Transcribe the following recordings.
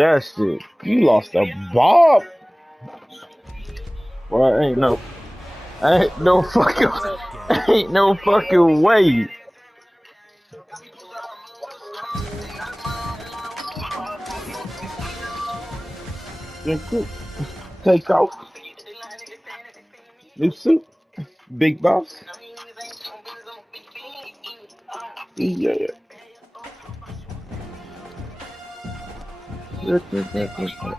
That's it. You lost a bob. Well, ain't no fucking, ain't no fucking way. Then cook, take off, new suit, big boss. Yeah.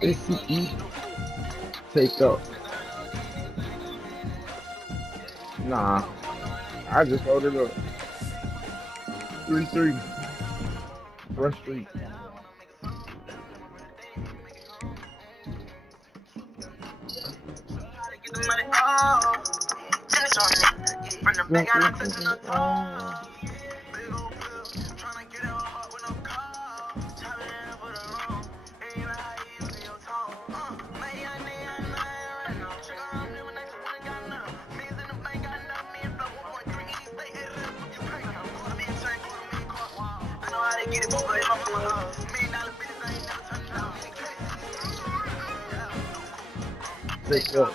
ACE, take off. Nah, I just hold it up. 3-3, Rush Street. Take up,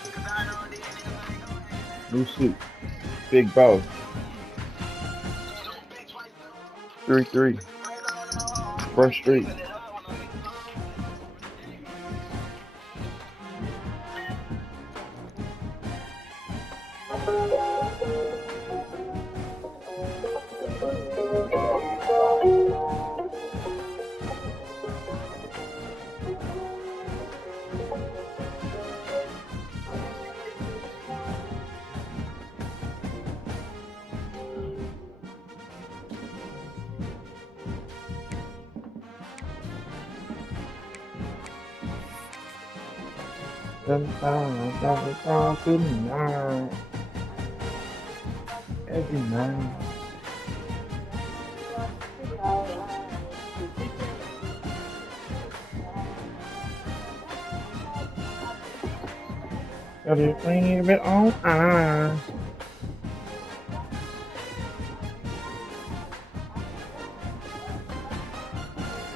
new suit, big boss. 3-3, Rush Street. Down tonight, every night. Everything been on.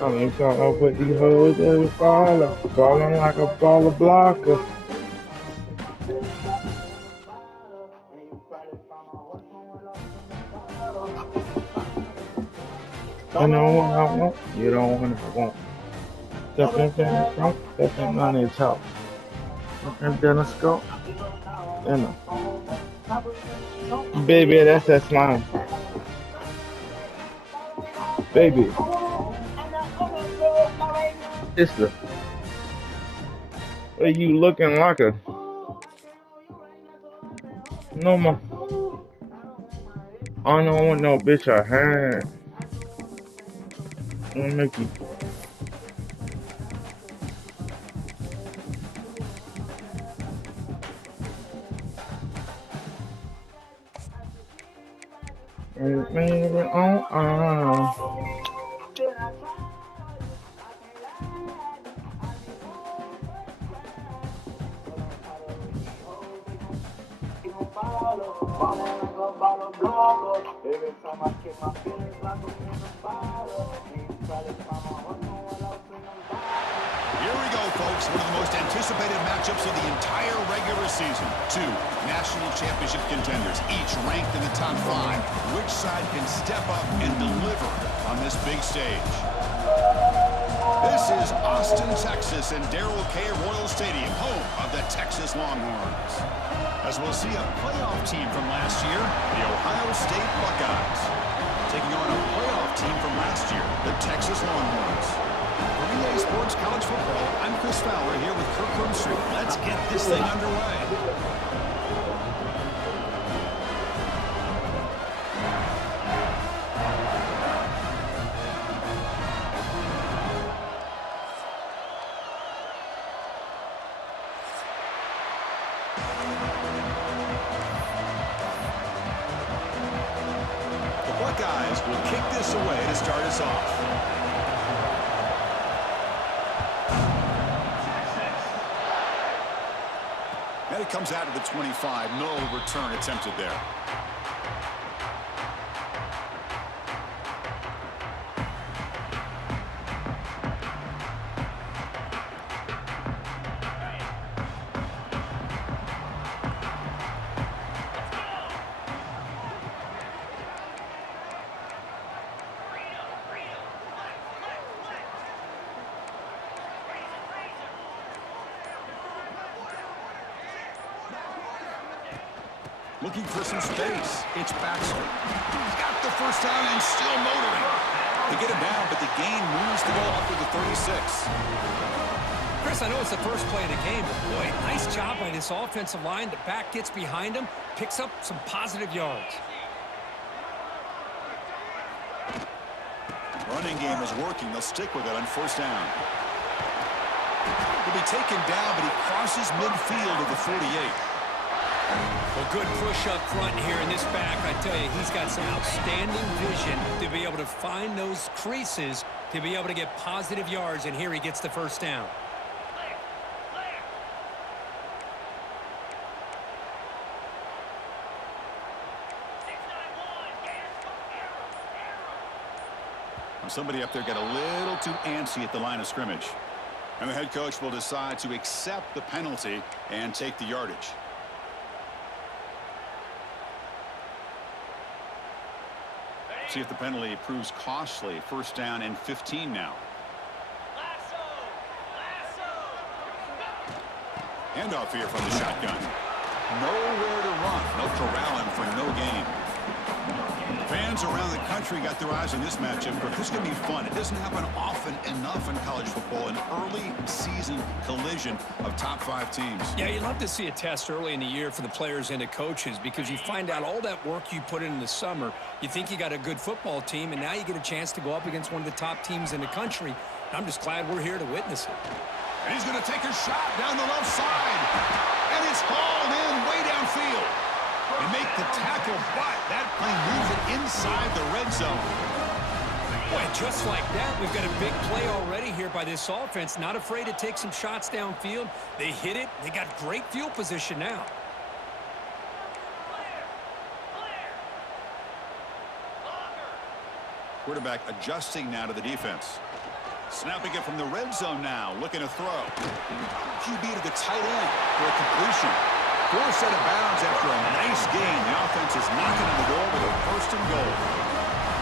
I mean, talking about what these hoes ever follow. Falling like a baller blocker. You know what I want? You don't want to want. Stepping on his top. And then let's go. And baby, that's that slime. Baby, it's the way you looking like a no more. I don't want no bitch I had. I'm gonna make you. Baby, Here we go, folks. One of the most anticipated matchups of the entire regular season. Two national championship contenders, each ranked in the top 5. Which side can step up and deliver on this big stage? This is Austin, Texas, and Darrell K. Royal Stadium, home of the Texas Longhorns. As we'll see a playoff team from last year, the Ohio State Buckeyes, taking on a playoff team from last year, the Texas Longhorns. For EA Sports College Football, I'm Chris Fowler here with Kirk Herbstreit. Let's get this thing underway. The Buckeyes will kick this away to start us off. And it comes out of the 25. No return attempted there. Looking for some space. It's Baxter. He's got the first down and still motoring. They get him down, but the gain moves the ball up to the 36. Chris, I know it's the first play of the game, but boy, nice job by this offensive line. The back gets behind him, picks up some positive yards. Running game is working. They'll stick with it on first down. He'll be taken down, but he crosses midfield at the 48. Well, good push up front here in this back. I tell you, he's got some outstanding vision to be able to find those creases, to be able to get positive yards, and here he gets the first down. Somebody up there got a little too antsy at the line of scrimmage. And the head coach will decide to accept the penalty and take the yardage. See if the penalty proves costly. First down and 15 now. Handoff here from the shotgun. Nowhere to run. No corralling for no gain. Fans around the country got their eyes on this matchup, but this is going to be fun. It doesn't happen often enough in college football, an early season collision of top 5 teams. Yeah, you love to see a test early in the year for the players and the coaches because you find out all that work you put in the summer. You think you got a good football team, and now you get a chance to go up against one of the top teams in the country. I'm just glad we're here to witness it. And he's going to take a shot down the left side. And it's hauled in way downfield. They make the tackle, but that play moves it inside the red zone. Boy, just like that, we've got a big play already here by this offense. Not afraid to take some shots downfield. They hit it. They got great field position now. Quarterback adjusting now to the defense. Snapping it from the red zone now, looking to throw. QB to the tight end for a completion. Forced out of bounds after a nice gain. The offense is knocking on the door with a first and goal.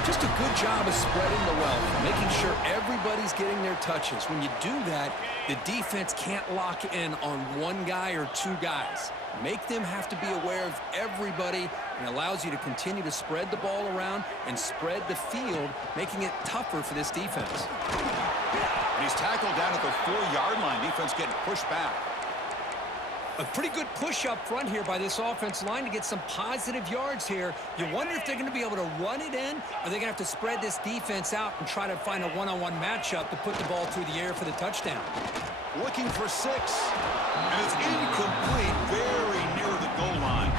Just a good job of spreading the wealth, making sure everybody's getting their touches. When you do that, the defense can't lock in on one guy or two guys. Make them have to be aware of everybody, and allows you to continue to spread the ball around and spread the field, making it tougher for this defense. And he's tackled down at the 4-yard line. Defense getting pushed back. A pretty good push up front here by this offensive line to get some positive yards here. You wonder if they're going to be able to run it in, or they're going to have to spread this defense out and try to find a one-on-one matchup to put the ball through the air for the touchdown. Looking for 6. And it's incomplete, very near the goal line.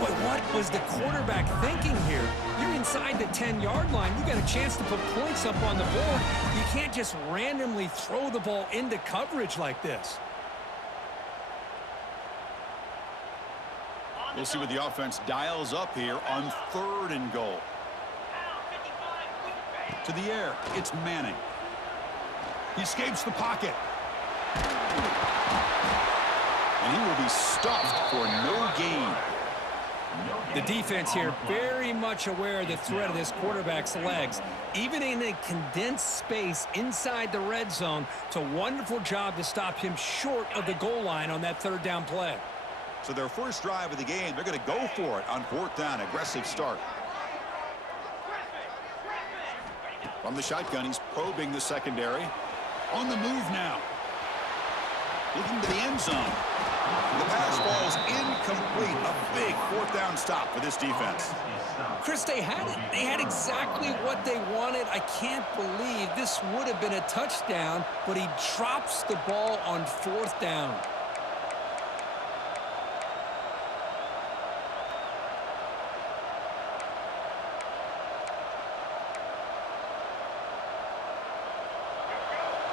But what was the quarterback thinking here? You're inside the 10-yard line. You got a chance to put points up on the board. You can't just randomly throw the ball into coverage like this. We'll see what the offense dials up here on 3rd and goal. To the air, it's Manning. He escapes the pocket. And he will be stuffed for no gain. The defense here very much aware of the threat of this quarterback's legs. Even in a condensed space inside the red zone, it's a wonderful job to stop him short of the goal line on that 3rd down play. So their first drive of the game, they're going to go for it on 4th down. Aggressive start. From the shotgun, he's probing the secondary. On the move now. Looking to the end zone. The pass falls incomplete. A big 4th down stop for this defense. Chris, they had it. They had exactly what they wanted. I can't believe this would have been a touchdown, but he drops the ball on 4th down.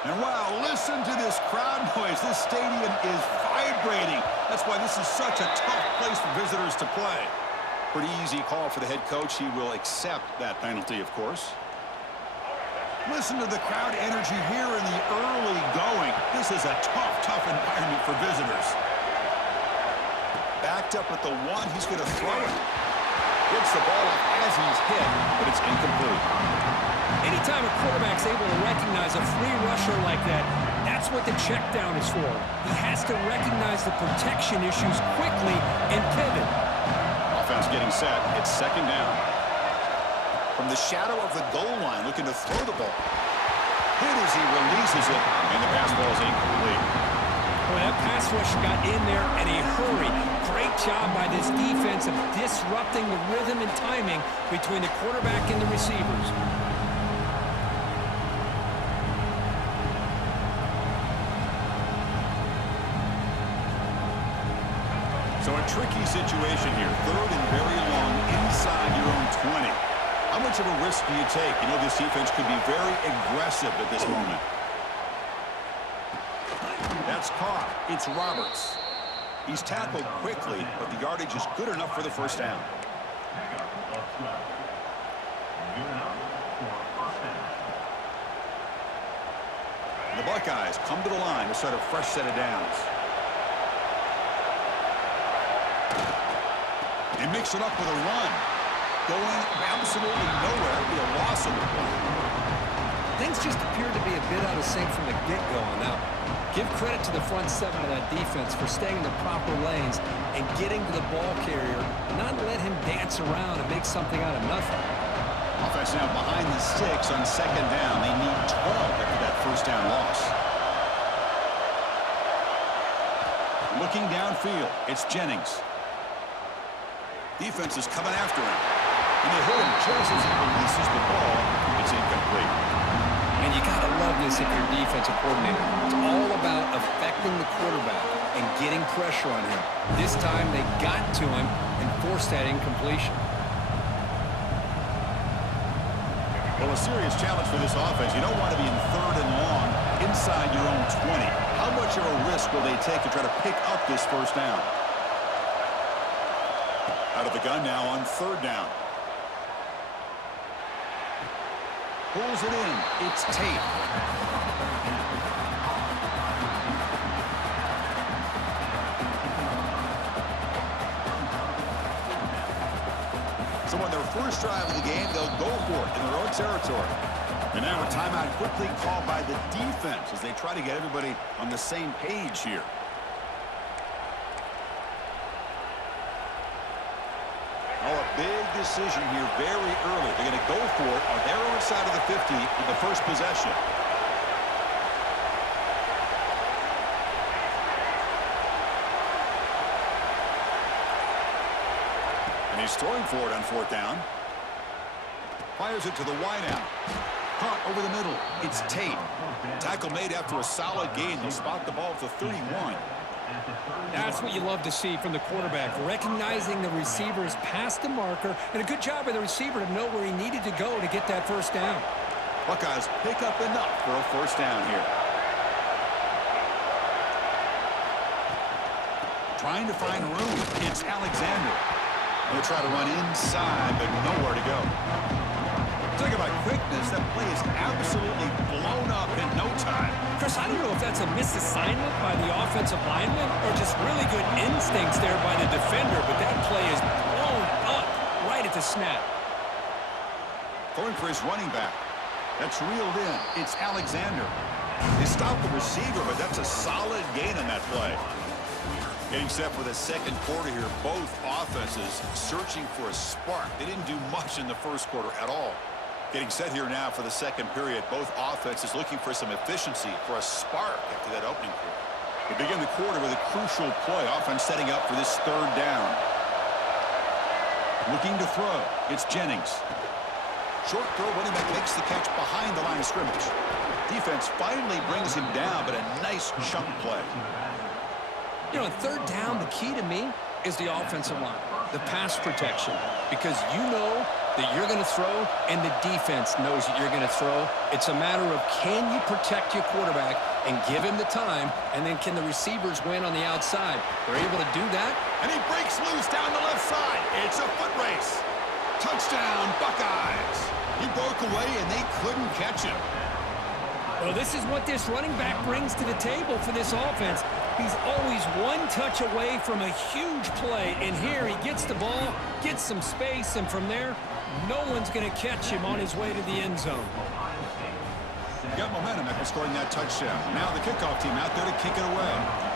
And wow, listen to this crowd noise. This stadium is vibrating. That's why this is such a tough place for visitors to play. Pretty easy call for the head coach. He will accept that penalty, of course. Listen to the crowd energy here in the early going. This is a tough environment for visitors. Backed up at the 1, he's going to throw it. Gets the ball up as he's hit, but it's incomplete. Anytime a quarterback's able to recognize a free rusher like that, that's what the check down is for. He has to recognize the protection issues quickly and pivot. defense getting set. It's second down. From the shadow of the goal line, looking to throw the ball. Hit as he releases it, and the pass ball is incomplete. Well, that pass rush got in there in a hurry. Great job by this defense of disrupting the rhythm and timing between the quarterback and the receivers. So a tricky situation here. Third and very long inside your own 20. How much of a risk do you take? You know this defense could be very aggressive at this moment. That's caught. It's Roberts. He's tackled quickly, but the yardage is good enough for the first down. The Buckeyes come to the line to start a fresh set of downs. They mix it up with a run. Going absolutely nowhere. It'll be a loss of the play. Things just appeared to be a bit out of sync from the get-go on that one. Give credit to the front seven of that defense for staying in the proper lanes and getting to the ball carrier, not let him dance around and make something out of nothing. Offense now behind the sticks on second down. They need 12 after that first down loss. Looking downfield, it's Jennings. Defense is coming after him. And they hit him just as he releases the ball. It's incomplete. And you got to love this if you're a defensive coordinator. It's all about affecting the quarterback and getting pressure on him. This time they got to him and forced that incompletion. Well, a serious challenge for this offense. You don't want to be in third and long inside your own 20. How much of a risk will they take to try to pick up this first down? Out of the gun now on third down. Pulls it in. It's Tate. So on their first drive of the game, they'll go for it in their own territory. And now a timeout quickly called by the defense as they try to get everybody on the same page here. Oh, a big decision here very early. They're going to go for it on their own side of the 50 with the first possession. And he's throwing for it on fourth down. Fires it to the wideout. Caught over the middle. It's Tate. Tackle made after a solid gain. They'll spot the ball at the 31. That's what you love to see from the quarterback, recognizing the receivers past the marker, and a good job by the receiver to know where he needed to go to get that first down. Buckeyes pick up enough for a first down here. Trying to find room. It's Alexander. They'll try to run inside, but nowhere to go. Talk about quickness. That play is absolutely blown up in no time. Chris, I don't know if that's a misassignment by the offensive lineman or just really good instincts there by the defender, but that play is blown up right at the snap. Going for his running back. That's reeled in. It's Alexander. They stopped the receiver, but that's a solid gain on that play. Getting set for the second quarter here. Both offenses searching for a spark. They didn't do much in the first quarter at all. Getting set here now for the second period. Both offenses looking for some efficiency, for a spark after that opening quarter. We begin the quarter with a crucial play. Offense setting up for this third down. Looking to throw. It's Jennings. Short throw. Running back makes the catch behind the line of scrimmage. Defense finally brings him down, but a nice chunk play. You know, third down, the key to me is the offensive line, the pass protection, because you know that you're going to throw and the defense knows that you're going to throw. It's a matter of can you protect your quarterback and give him the time, and then can the receivers win on the outside? They're able to do that. And he breaks loose down the left side. It's a foot race. Touchdown, Buckeyes. He broke away and they couldn't catch him. Well, this is what this running back brings to the table for this offense. He's always one touch away from a huge play, and here he gets the ball, gets some space, and from there, no one's going to catch him on his way to the end zone. Got momentum after scoring that touchdown. Now the kickoff team out there to kick it away.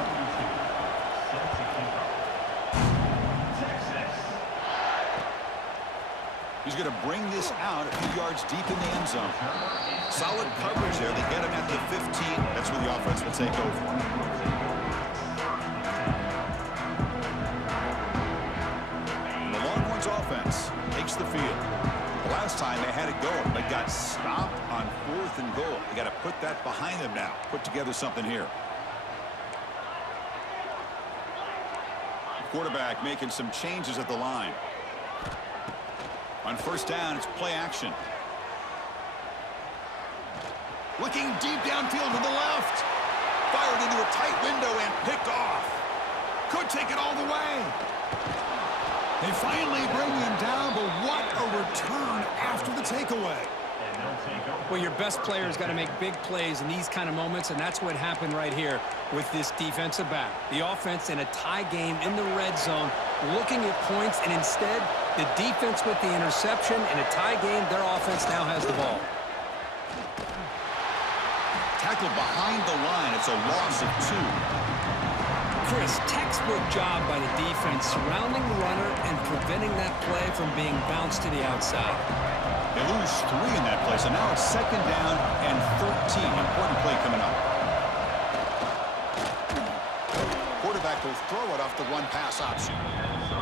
He's going to bring this out a few yards deep in the end zone. Solid coverage there. They get him at the 15. That's where the offense will take over. The Longhorns offense takes the field. The last time they had it going, but got stopped on 4th and goal. They got to put that behind them now. Put together something here. Quarterback making some changes at the line. On first down, it's play action. Looking deep downfield to the left. Fired into a tight window and picked off. Could take it all the way. They finally bring him down, but what a return after the takeaway. Well, your best player's got to make big plays in these kind of moments, and that's what happened right here with this defensive back. The offense in a tie game in the red zone, looking at points, and instead, the defense with the interception. In a tie game, their offense now has the ball. Tackled behind the line. It's a loss of 2. Chris, textbook job by the defense surrounding the runner and preventing that play from being bounced to the outside. They lose 3 in that play, so now it's 2nd down and 13. Important play coming up. Quarterback will throw it off the run-pass option.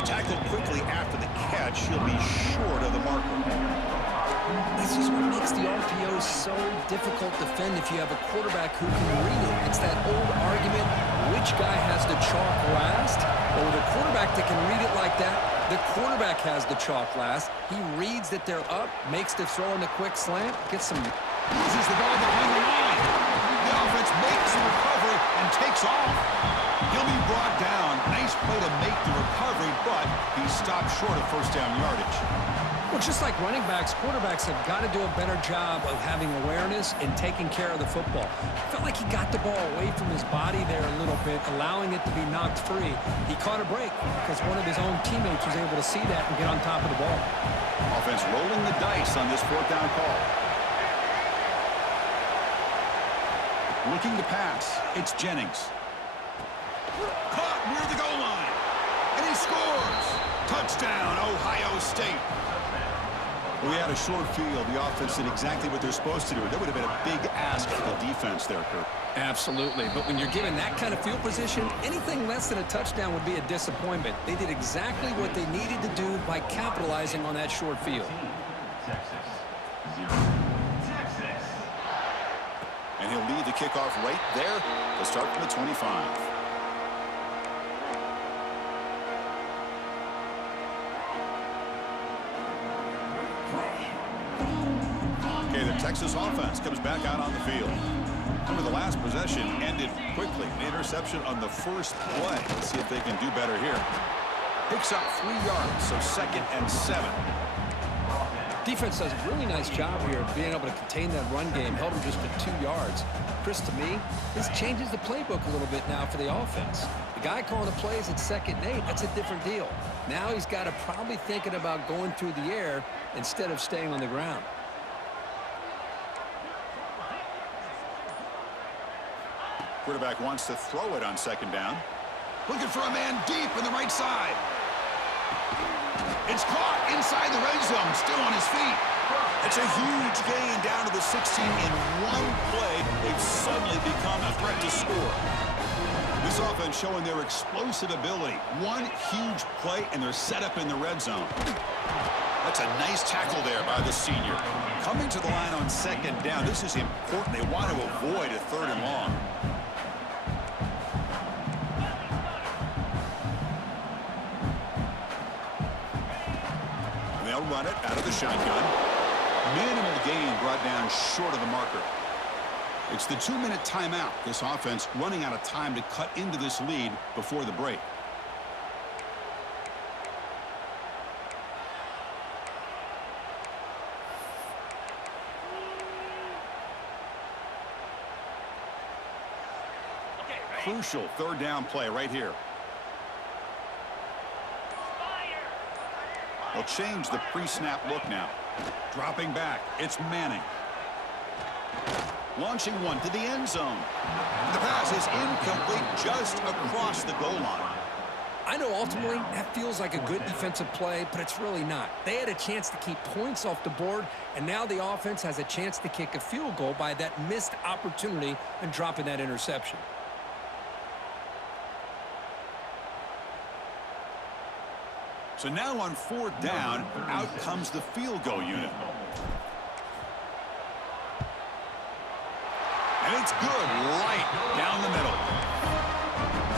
Tackled quickly after the catch. He'll be short of the marker. This is what makes the RPO so difficult to defend if you have a quarterback who can read it. It's that old argument, which guy has the chalk last? Or with a quarterback that can read it like that, the quarterback has the chalk last. He reads that they're up, makes the throw in the quick slant, gets some... Loses the ball behind the line. The offense makes the recovery and takes off. He'll be brought down. Nice play to make the recovery, but he stopped short of first down yardage. Well, just like running backs, quarterbacks have got to do a better job of having awareness and taking care of the football. Felt like he got the ball away from his body there a little bit, allowing it to be knocked free. He caught a break because one of his own teammates was able to see that and get on top of the ball. Offense rolling the dice on this 4th down call. Looking to pass. It's Jennings. Caught near the goal line. And he scores. Touchdown, Ohio State. We had a short field. The offense did exactly what they're supposed to do. That would have been a big ask for the defense there, Kurt. Absolutely. But when you're given that kind of field position, anything less than a touchdown would be a disappointment. They did exactly what they needed to do by capitalizing on that short field. And he'll lead the kickoff right there to start from the 25. Texas offense comes back out on the field. Remember, the last possession ended quickly. An interception on the first play. Let's see if they can do better here. Picks up 3 yards, so 2nd and 7. Defense does a really nice job here of being able to contain that run game. Held him just for 2 yards. Chris, to me, this changes the playbook a little bit now for the offense. The guy calling the plays at 2nd and 8, that's a different deal. Now he's got to probably thinking about going through the air instead of staying on the ground. Quarterback wants to throw it on 2nd down. Looking for a man deep in the right side. It's caught inside the red zone, still on his feet. It's a huge gain down to the 16 in one play. They've suddenly become a threat to score. This offense showing their explosive ability. One huge play, and they're set up in the red zone. That's a nice tackle there by the senior. Coming to the line on 2nd down, this is important. They want to avoid a 3rd and long. They'll run it out of the shotgun. Minimal gain brought down short of the marker. It's the 2-minute timeout. This offense running out of time to cut into this lead before the break. Crucial 3rd down play right here. They'll change the pre-snap look now. Dropping back, it's Manning. Launching one to the end zone. The pass is incomplete just across the goal line. I know ultimately that feels like a good defensive play, but it's really not. They had a chance to keep points off the board, and now the offense has a chance to kick a field goal by that missed opportunity and dropping that interception. So now on 4th down, out comes the field goal unit. And it's good, right down the middle.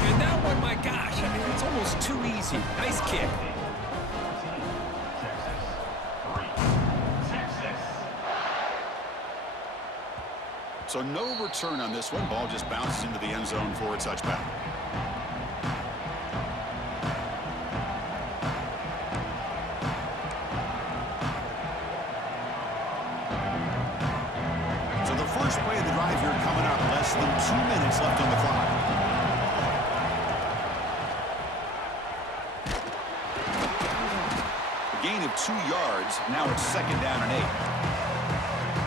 And that one, my gosh, I mean, it's almost too easy. Nice kick. So no return on this one. Ball just bounces into the end zone for a touchback. So the first play of the drive here coming up. Less than 2 minutes left on the clock. Gain of 2 yards. Now it's 2nd down and 8.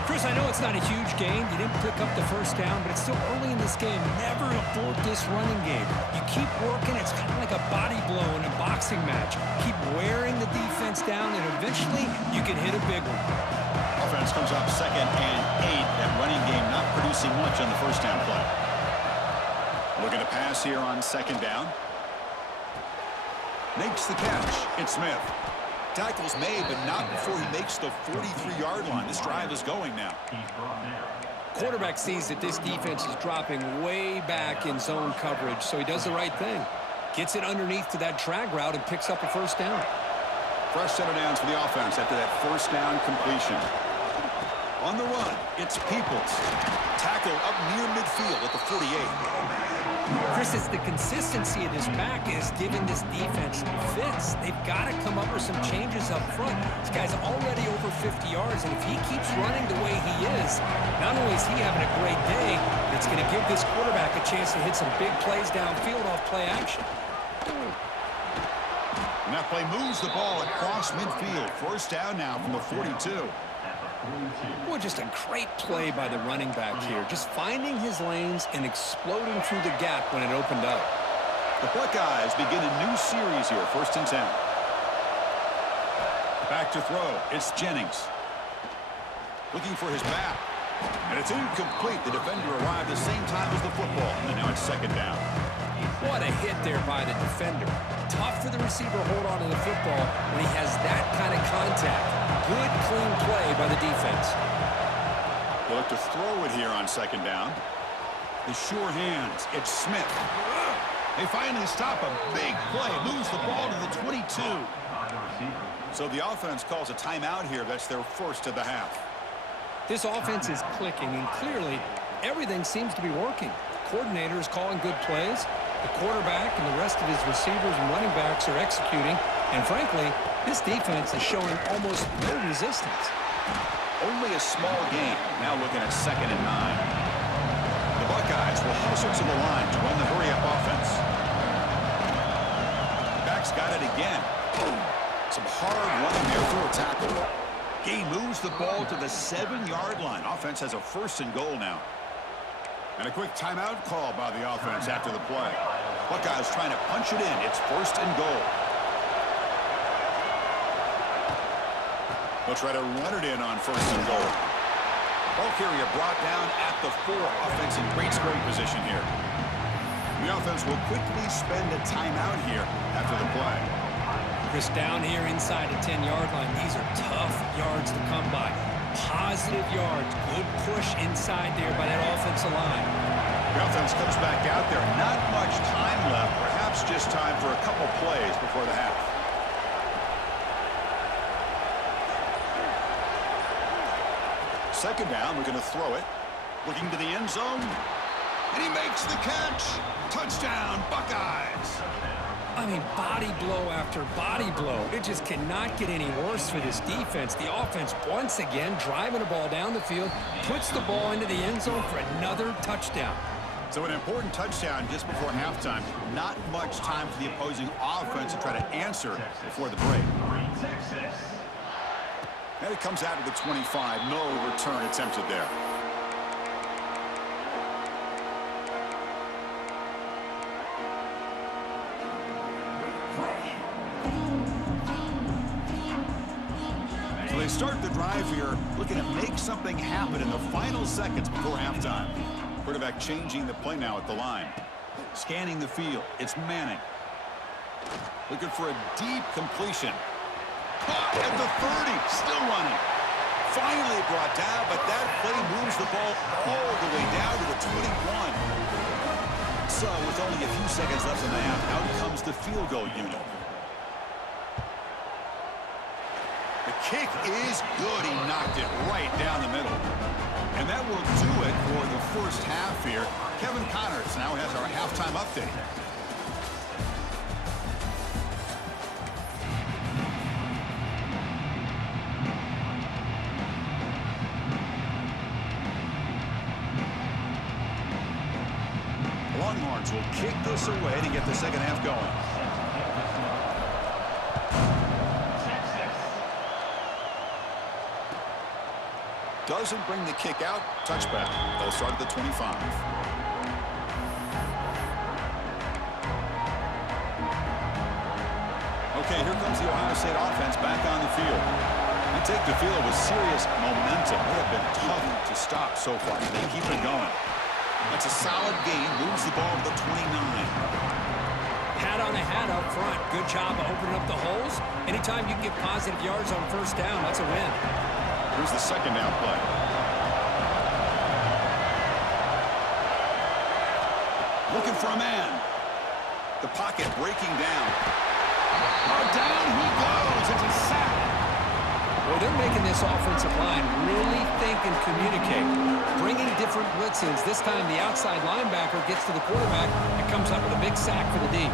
Chris, I know it's not a huge gain. You didn't pick up the first down, but it's still early in this game. Never abort this running game. You keep working. It's kind of like a body blow in a boxing match. Keep wearing the defense down, and eventually you can hit a big one. Offense comes up 2nd and 8. That running game not producing much on the first down play. Looking to pass here on 2nd down. Makes the catch. It's Smith. Tackles made, but not before he makes the 43-yard line. This drive is going now. Quarterback sees that this defense is dropping way back in zone coverage, so he does the right thing. Gets it underneath to that drag route and picks up a first down. Fresh set of downs for the offense after that first down completion. On the run, it's Peoples. Tackle up near midfield at the 48. Chris, it's the consistency of this back is giving this defense fits. They've got to come up with some changes up front. This guy's already over 50 yards, and if he keeps running the way he is, not only is he having a great day, but it's going to give this quarterback a chance to hit some big plays downfield off play action. And that play moves the ball across midfield. First down now from the 42. Boy, just a great play by the running back here. Just finding his lanes and exploding through the gap when it opened up. The Buckeyes begin a new series here. 1st and 10. Back to throw. It's Jennings. Looking for his back. And it's incomplete. The defender arrived the same time as the football. And now it's 2nd down. What a hit there by the defender. Tough for the receiver to hold on to the football when he has that kind of contact. Good, clean play by the defense. They'll look to throw it here on 2nd down. The sure hands. It's Smith. They finally stop a big play. Moves the ball to the 22. So the offense calls a timeout here. That's their first of the half. This offense is clicking, and clearly everything seems to be working. The coordinator is calling good plays. The quarterback and the rest of his receivers and running backs are executing. And frankly, this defense is showing almost no resistance. Only a small game. Now looking at 2nd and 9. The Buckeyes will hustle to the line to run the hurry-up offense. Back's got it again. Some hard running there for a tackle. Gain moves the ball to the 7-yard line. Offense has a 1st and goal now. And a quick timeout call by the offense after the play. Buckeyes trying to punch it in. It's 1st and goal. They'll try to run it in on 1st and goal. Ball carrier brought down at the 4. Offense in great scoring position here. The offense will quickly spend a timeout here after the play. Chris, down here inside the 10-yard line, these are tough yards to come by. Positive yards. Good push inside there by that offensive line. The offense comes back out there. Not much time left. Perhaps just time for a couple plays before the half. Second down, we're going to throw it. Looking to the end zone. And he makes the catch. Touchdown, Buckeyes. I mean, body blow after body blow. It just cannot get any worse for this defense. The offense, once again, driving the ball down the field, puts the ball into the end zone for another touchdown. So an important touchdown just before halftime. Not much time for the opposing offense to try to answer before the break. And it comes out of the 25. No return attempted there. start the drive here, looking to make something happen in the final seconds before halftime. Quarterback changing the play now at the line. Scanning the field. It's Manning. Looking for a deep completion. Caught at the 30. Still running. Finally brought down, but that play moves the ball all the way down to the 21. So with only a few seconds left in the half, out comes the field goal unit. The kick is good. He knocked it right down the middle. And that will do it for the first half here. Kevin Connors now has our halftime update. The Longhorns will kick this away to get the second half going. Doesn't bring the kick out. Touchback. They'll start at the 25. Okay, here comes the Ohio State offense back on the field. They take the field with serious momentum. They have been tough to stop so far. They keep it going. That's a solid gain. Moves the ball to the 29. Hat on a hat up front. Good job of opening up the holes. Anytime you can get positive yards on first down, that's a win. Here's the second down play. Looking for a man. The pocket breaking down. Oh, down he goes. It's a sack. Well, they're making this offensive line really think and communicate. Bringing different blitzes. This time the outside linebacker gets to the quarterback and comes up with a big sack for the D.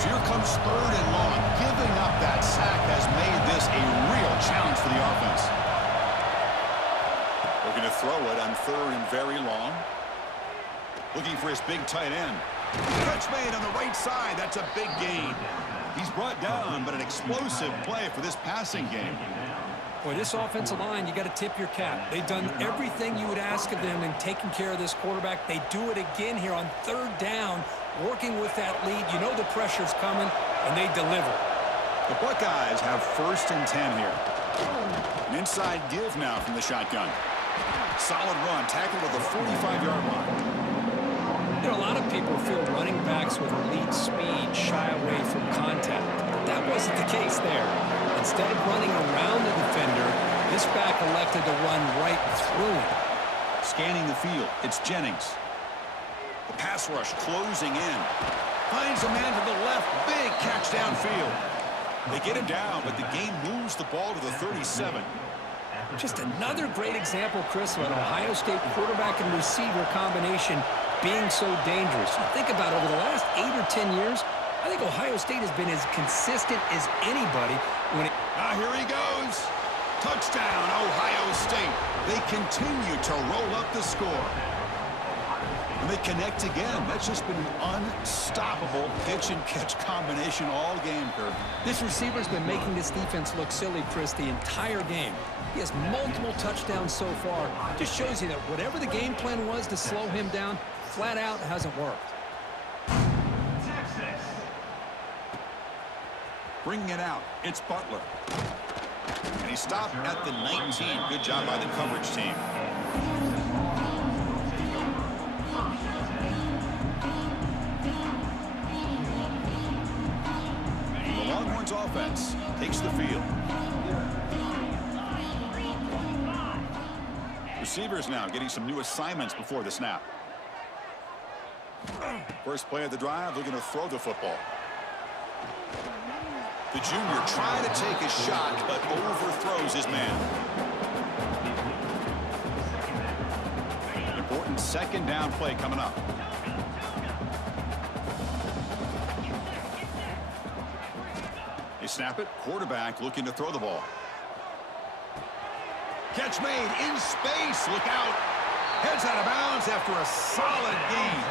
So here comes third and long. Giving up that sack has made this a real challenge for the offense. Looking to throw it on third and very long. Looking for his big tight end. Catch made on the right side. That's a big gain. He's brought down, but an explosive play for this passing game. Boy, this offensive line, you got to tip your cap. They've done everything you would ask of them in taking care of this quarterback. They do it again here on third down, working with that lead. You know the pressure's coming, and they deliver. The Buckeyes have first and 10 here. An inside give now from the shotgun. Solid run, tackled at the 45-yard line. You know, a lot of people feel running backs with elite speed shy away from contact. But that wasn't the case there. Instead of running around the defender, this back elected to run right through him. Scanning the field, it's Jennings. The pass rush closing in. Finds a man to the left, big catch downfield. They get him down, but the game moves the ball to the 37. Just another great example, Chris, of an Ohio State quarterback and receiver combination being so dangerous. You think about it, over the last 8 or 10 years, I think Ohio State has been as consistent as anybody when it... Here he goes. Touchdown, Ohio State. They continue to roll up the score. And they connect again. That's just been an unstoppable pitch-and-catch combination all game, Kirk. This receiver's been making this defense look silly, Chris, the entire game. He has multiple touchdowns so far. Just shows you that whatever the game plan was to slow him down, flat out hasn't worked. Bringing it out, it's Butler. And he stopped at the 19. Good job by the coverage team. The Longhorns offense takes the field. Receivers now getting some new assignments before the snap. First play of the drive, looking to throw the football. The junior trying to take a shot, but overthrows his man. Important second down play coming up. They snap it. Quarterback looking to throw the ball. Catch made in space. Look out. Heads out of bounds after a solid gain.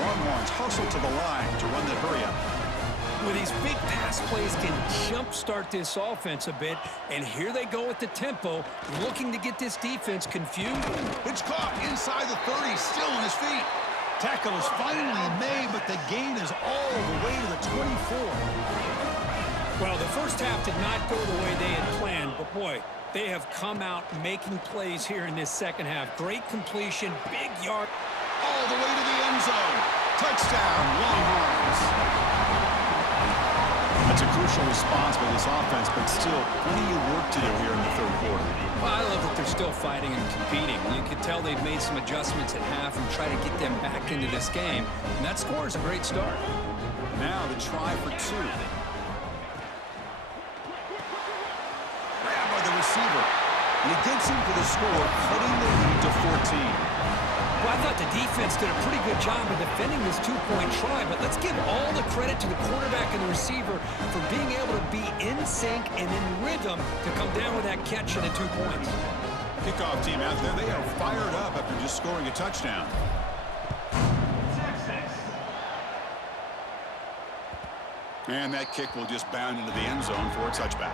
Longhorns hustle to the line to run the hurry up. Well, these big pass plays can jumpstart this offense a bit, and here they go at the tempo, looking to get this defense confused. It's caught inside the 30, still on his feet. Tackle is finally made, but the gain is all the way to the 24. Well, the first half did not go the way they had planned, but boy, they have come out making plays here in this second half. Great completion, big yard. All the way to the end zone. Touchdown, Longhorns. That's a crucial response by this offense, but still plenty of work to do here in the third quarter. Well, I love that they're still fighting and competing. You can tell they've made some adjustments at half and try to get them back into this game. And that score is a great start. Now the try for two. Grabbed by the receiver. And he gets him for the score, cutting the lead to 14. Well, I thought the defense did a pretty good job of defending this two-point try, but let's give all the credit to the quarterback and the receiver for being able to be in sync and in rhythm to come down with that catch and the 2 points. Kickoff team out there, they are fired up after just scoring a touchdown. And that kick will just bound into the end zone for a touchback.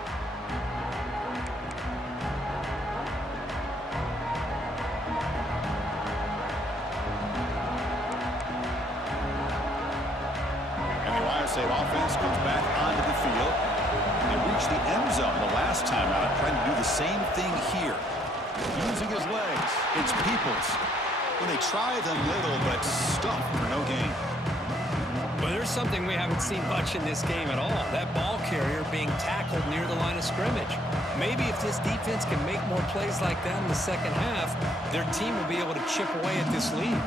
State offense comes back onto the field. They reached the end zone the last time out, trying to do the same thing here. Using his legs, it's Peoples. Well, they try them little, but stuffed for no gain. Well, there's something we haven't seen much in this game at all. That ball carrier being tackled near the line of scrimmage. Maybe if this defense can make more plays like that in the second half, their team will be able to chip away at this lead.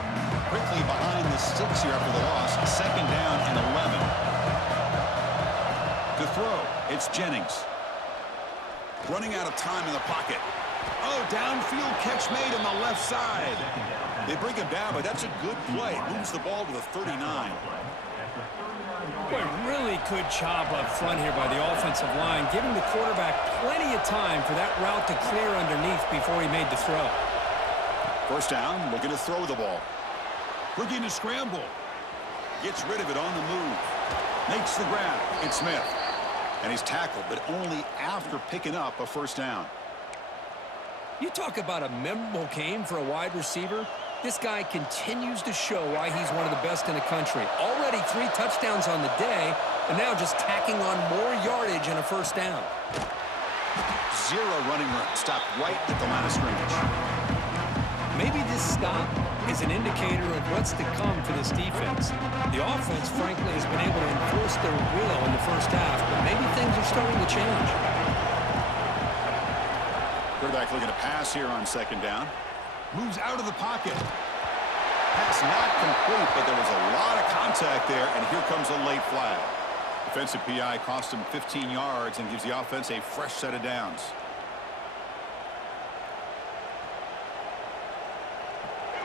Quickly behind the sticks here after the loss. Second down and 11. To throw, it's Jennings. Running out of time in the pocket. Oh, downfield catch made on the left side. They bring him down, but that's a good play. Moves the ball to the 39. Boy, really good job up front here by the offensive line, giving the quarterback plenty of time for that route to clear underneath before he made the throw. First down, looking to throw the ball. Looking to scramble. Gets rid of it on the move. Makes the grab. It's Smith. And he's tackled, but only after picking up a first down. You talk about a memorable game for a wide receiver. This guy continues to show why he's one of the best in the country. Already 3 touchdowns on the day, and now just tacking on more yardage and a first down. 0 running room. Stopped right at the line of scrimmage. Maybe this stop is an indicator of what's to come for this defense. The offense, frankly, has been able to enforce their will in the first half, but maybe things are starting to change. Quarterback looking to pass here on second down. Moves out of the pocket. Pass not complete, but there was a lot of contact there, and here comes a late flag. Defensive PI cost him 15 yards and gives the offense a fresh set of downs.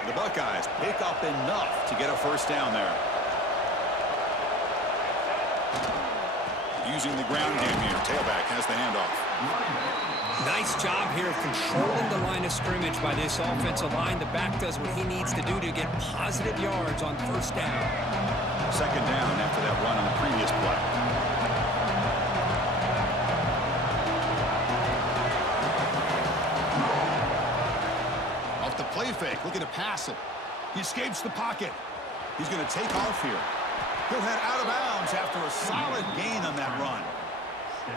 The Buckeyes pick up enough to get a first down there. Using the ground game here. Tailback has the handoff. Nice job here of controlling the line of scrimmage by this offensive line. The back does what he needs to do to get positive yards on first down. Second down after that run on the previous play. Off the play fake, looking to pass it. He escapes the pocket. He's going to take off here. He'll head out of bounds after a solid gain on that run.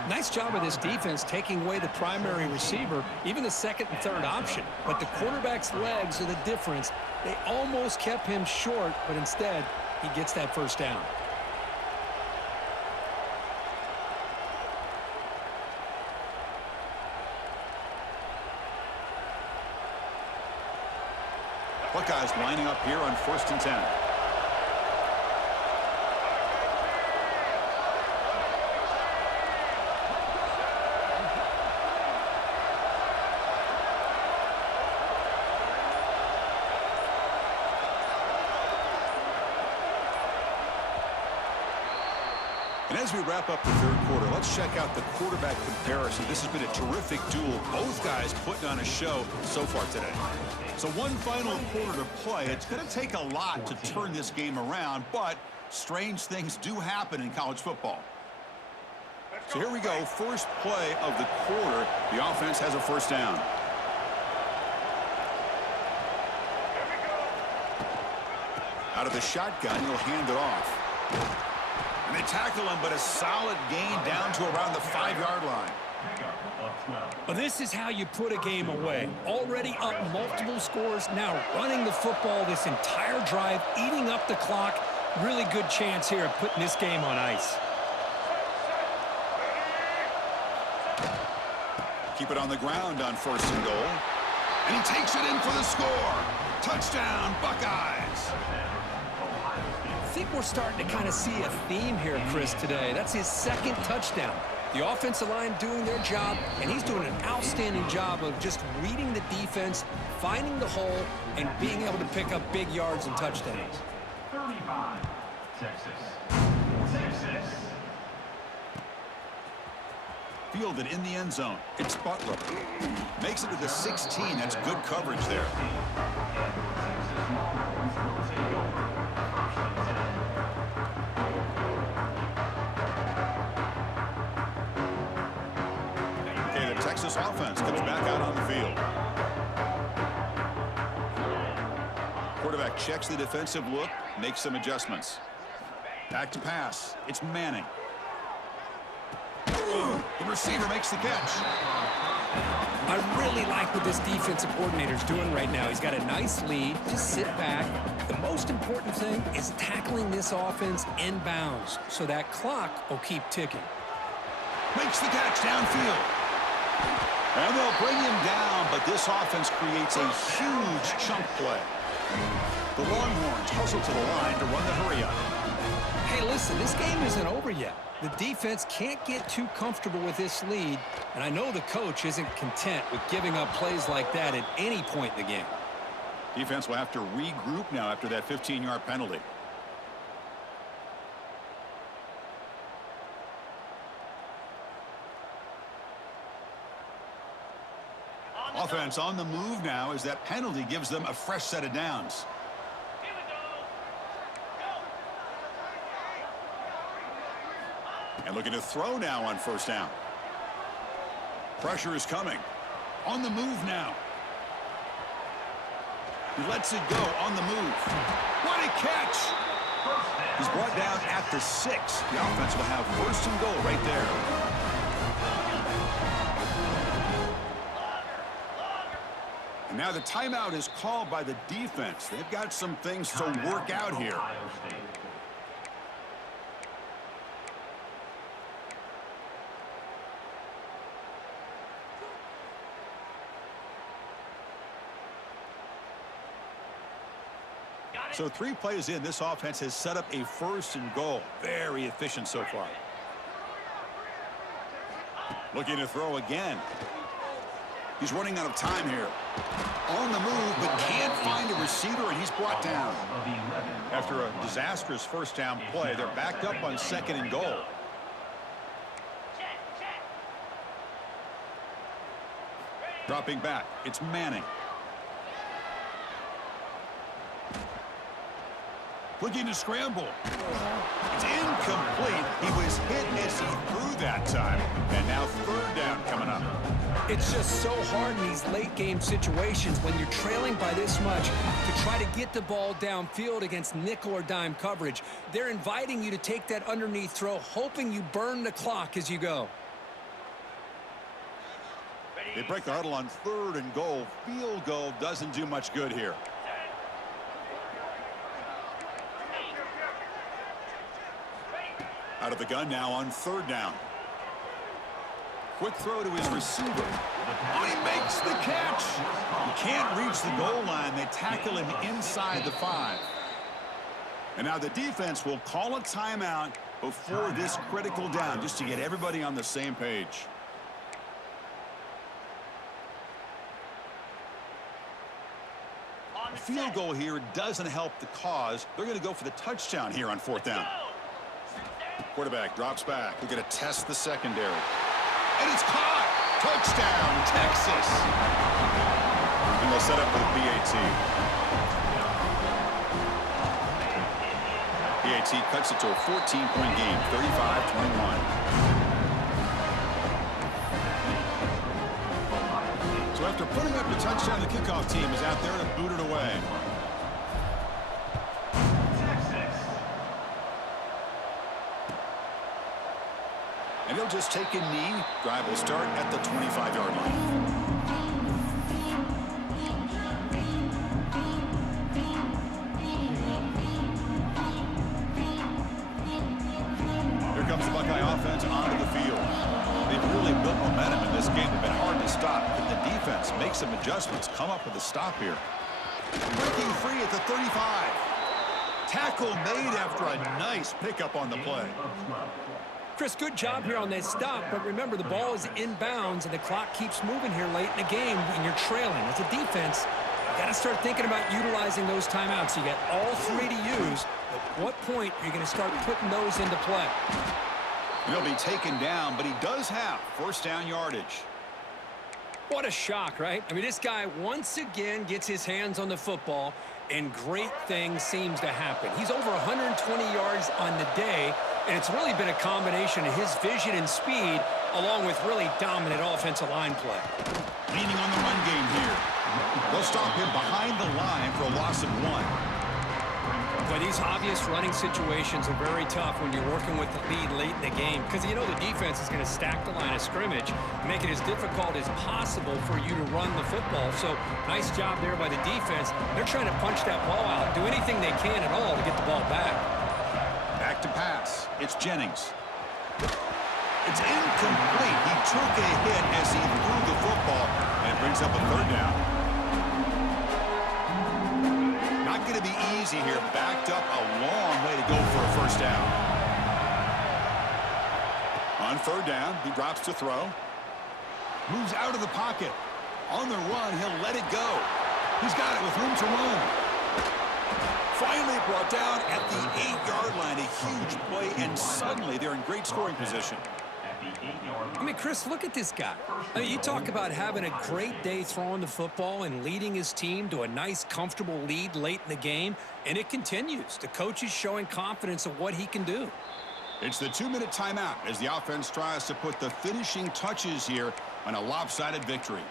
Nice job of this defense taking away the primary receiver, even the second and third option. But the quarterback's legs are the difference. They almost kept him short, but instead, he gets that first down. Buckeyes lining up here on 1st and 10. And as we wrap up the third quarter, let's check out the quarterback comparison. This has been a terrific duel. Both guys putting on a show so far today. So one final quarter to play. It's going to take a lot to turn this game around, but strange things do happen in college football. So here we go. First play of the quarter. The offense has a first down. Out of the shotgun, he'll hand it off. And they tackle him, but a solid gain down to around the 5-yard line. Well, this is how you put a game away. Already up multiple scores, now running the football this entire drive, eating up the clock. Really good chance here of putting this game on ice. Keep it on the ground on 1st and goal. And he takes it in for the score. Touchdown, Buckeyes. I think we're starting to kind of see a theme here, Chris, today. That's his 2nd touchdown. The offensive line doing their job, and he's doing an outstanding job of just reading the defense, finding the hole, and being able to pick up big yards and touchdowns. 35, Texas. Fielded in the end zone. It's Butler. Makes it to the 16. That's good coverage there. Okay, the Texas offense comes back out on the field. Quarterback checks the defensive look, makes some adjustments. Back to pass. It's Manning. The receiver makes the catch. I really like what this defensive coordinator's doing right now. He's got a nice lead. Just sit back. The most important thing is tackling this offense in bounds so that clock will keep ticking. Makes the catch downfield. And they'll bring him down, but this offense creates a huge chunk play. The Longhorns hustle to the line to run the hurry-up. Hey, listen, this game isn't over yet. The defense can't get too comfortable with this lead, and I know the coach isn't content with giving up plays like that at any point in the game. Defense will have to regroup now after that 15-yard penalty. Offense on the move now as that penalty gives them a fresh set of downs. And looking to throw now on 1st down. Pressure is coming. On the move now. He lets it go on the move. What a catch! He's brought down at the 6. The offense will have 1st and goal right there. And now the timeout is called by the defense. They've got some things to work out here. So 3 plays in, this offense has set up a 1st and goal. Very efficient so far. Looking to throw again. He's running out of time here. On the move, but can't find a receiver, and he's brought down. After a disastrous 1st down play, they're backed up on 2nd and goal. Dropping back, it's Manning. Looking to scramble. It's incomplete. He was hit as he threw that time. And now 3rd down coming up. It's just so hard in these late game situations when you're trailing by this much to try to get the ball downfield against nickel or dime coverage. They're inviting you to take that underneath throw, hoping you burn the clock as you go. They break the huddle on 3rd and goal. Field goal doesn't do much good here. Out of the gun now on 3rd down. Quick throw to his receiver. Oh, he makes the catch. He can't reach the goal line. They tackle him inside the 5. And now the defense will call a timeout before this critical down, just to get everybody on the same page. A field goal here doesn't help the cause. They're going to go for the touchdown here on 4th down. Quarterback drops back. We're going to test the secondary. And it's caught! Touchdown, Texas! And they'll set up for the PAT. PAT cuts it to a 14-point game, 35-21. So after putting up the touchdown, the kickoff team is out there to boot it away. And he'll just take a knee. Drive will start at the 25-yard line. Here comes the Buckeye offense onto the field. They've really built momentum in this game. They've been hard to stop. Can the defense make some adjustments, come up with a stop here? Breaking free at the 35. Tackle made after a nice pickup on the play. Chris, good job here on that stop, but remember the ball is inbounds and the clock keeps moving here late in the game and you're trailing. As a defense, you got to start thinking about utilizing those timeouts. You got all three to use. At what point are you going to start putting those into play? He'll be taken down, but he does have first down yardage. What a shock, right? I mean, this guy once again gets his hands on the football, and great things seems to happen. He's over 120 yards on the day, and it's really been a combination of his vision and speed, along with really dominant offensive line play. Leaning on the run game here. They'll stop him behind the line for a loss of 1. But these obvious running situations are very tough when you're working with the lead late in the game because you know the defense is going to stack the line of scrimmage, make it as difficult as possible for you to run the football. So nice job there by the defense. They're trying to punch that ball out, do anything they can at all to get the ball back. Back to pass. It's Jennings. It's incomplete. He took a hit as he threw the football, and it brings up a third down. Not going to be easy here. Backed up a long way to go for a first down. On third down, he drops to throw. Moves out of the pocket. On the run, he'll let it go. He's got it with room to run. Finally brought down at the 8-yard line. A huge play, and suddenly they're in great scoring position. I mean, Chris, look at this guy. I mean, you talk about having a great day throwing the football and leading his team to a nice, comfortable lead late in the game, and it continues. The coach is showing confidence of what he can do. It's the 2-minute timeout as the offense tries to put the finishing touches here on a lopsided victory.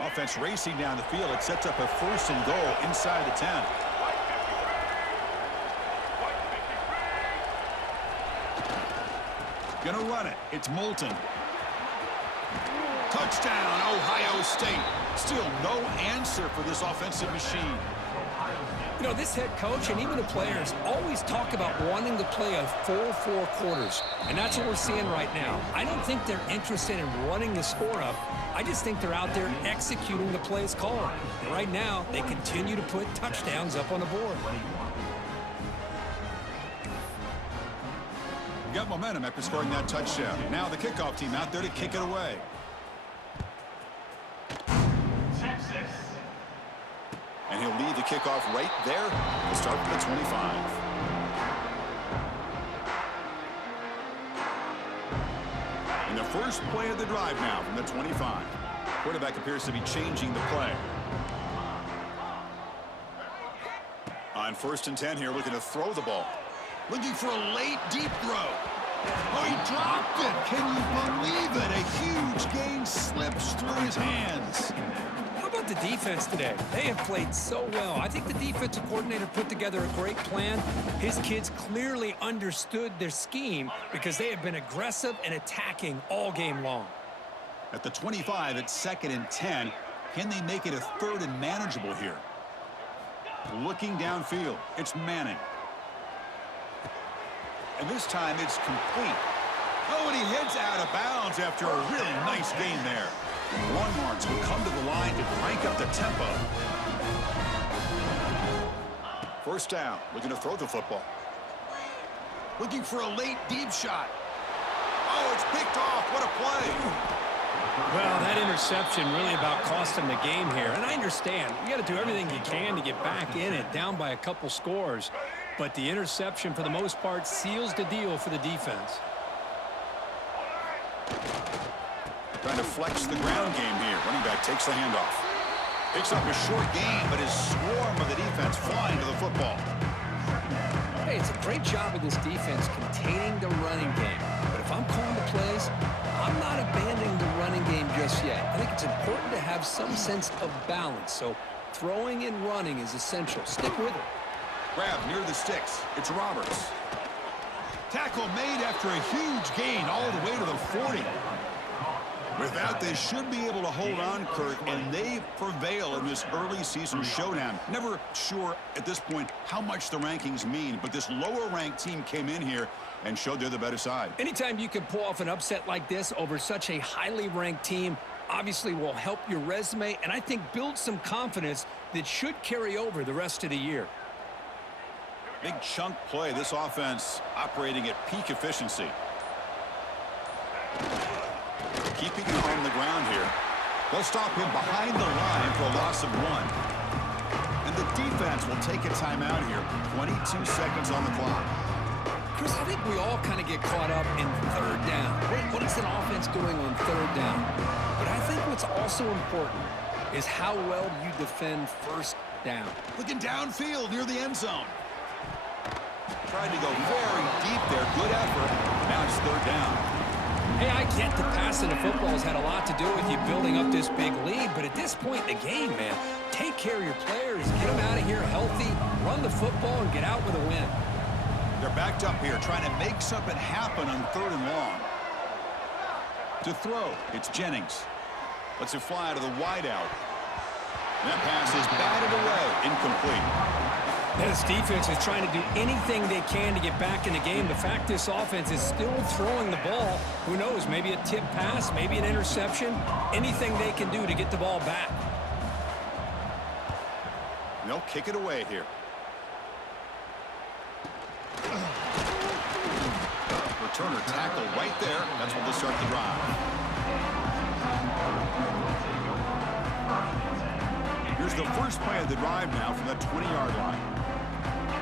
Offense racing down the field. It sets up a first and goal inside the 10. Gonna run it. It's Moulton. Touchdown, Ohio State. Still no answer for this offensive machine. You know, this head coach and even the players always talk about wanting to play a full 4 quarters, and that's what we're seeing right now. I don't think they're interested in running the score up. I just think they're out there executing the plays called. And right now, they continue to put touchdowns up on the board. Got momentum after scoring that touchdown. Now the kickoff team out there to kick it away. Texas. And he'll lead the kickoff right there to start from the 25. And the first play of the drive now from the 25. Quarterback appears to be changing the play. On 1st and 10 here, looking to throw the ball. Looking for a late, deep throw. Oh, he dropped it. Can you believe it? A huge gain slips through his hands. How about the defense today? They have played so well. I think the defensive coordinator put together a great plan. His kids clearly understood their scheme because they have been aggressive and attacking all game long. At the 25, it's 2nd and 10. Can they make it a 3rd and manageable here? Looking downfield, it's Manning. And this time it's complete. Oh, and he heads out of bounds after a really nice gain there. Longhorns will come to the line to crank up the tempo. First down, looking to throw the football. Looking for a late deep shot. Oh, it's picked off. What a play. Well, that interception really about cost him the game here. And I understand. You got to do everything you can to get back in it, down by a couple scores. But the interception, for the most part, seals the deal for the defense. Trying to flex the ground game here. Running back takes the handoff. Picks up a short gain, but his swarm of the defense flying to the football. Hey, it's a great job of this defense containing the running game. But if I'm calling the plays, I'm not abandoning the running game just yet. I think it's important to have some sense of balance. So throwing and running is essential. Stick with it. Grab near the sticks. It's Roberts. Tackle made after a huge gain all the way to the 40. With that, they should be able to hold on, Kurt, and they prevail in this early season showdown. Never sure at this point how much the rankings mean, but this lower-ranked team came in here and showed they're the better side. Anytime you can pull off an upset like this over such a highly ranked team, obviously will help your resume, and I think build some confidence that should carry over the rest of the year. Big chunk play, this offense operating at peak efficiency. Keeping him on the ground here. They'll stop him behind the line for a loss of 1. And the defense will take a timeout here. 22 seconds on the clock. Chris, I think we all kind of get caught up in third down. What is an offense doing on third down? But I think what's also important is how well you defend first down. Looking downfield near the end zone. Tried to go very deep there. Good effort. Now it's third down. Hey, I get the passing of football has had a lot to do with you building up this big lead, but at this point in the game, man, take care of your players, get them out of here healthy, run the football, and get out with a win. They're backed up here, trying to make something happen on third and long. To throw, it's Jennings. Lets it fly out of the wideout. That pass is batted away, incomplete. This defense is trying to do anything they can to get back in the game. The fact this offense is still throwing the ball, who knows, maybe a tip pass, maybe an interception, anything they can do to get the ball back. They'll kick it away here. Returner tackle right there. That's when they'll start the drive. Here's the first play of the drive now from the 20-yard line.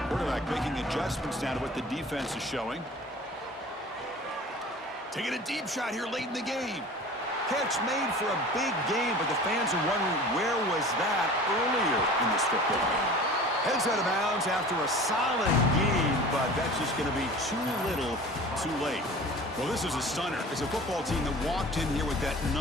Quarterback making adjustments now to what the defense is showing. Taking a deep shot here late in the game. Catch made for a big game, but the fans are wondering where was that earlier in this football game. Heads out of bounds after a solid game, but that's just going to be too little, too late. Well, this is a stunner. It's a football team that walked in here with that number.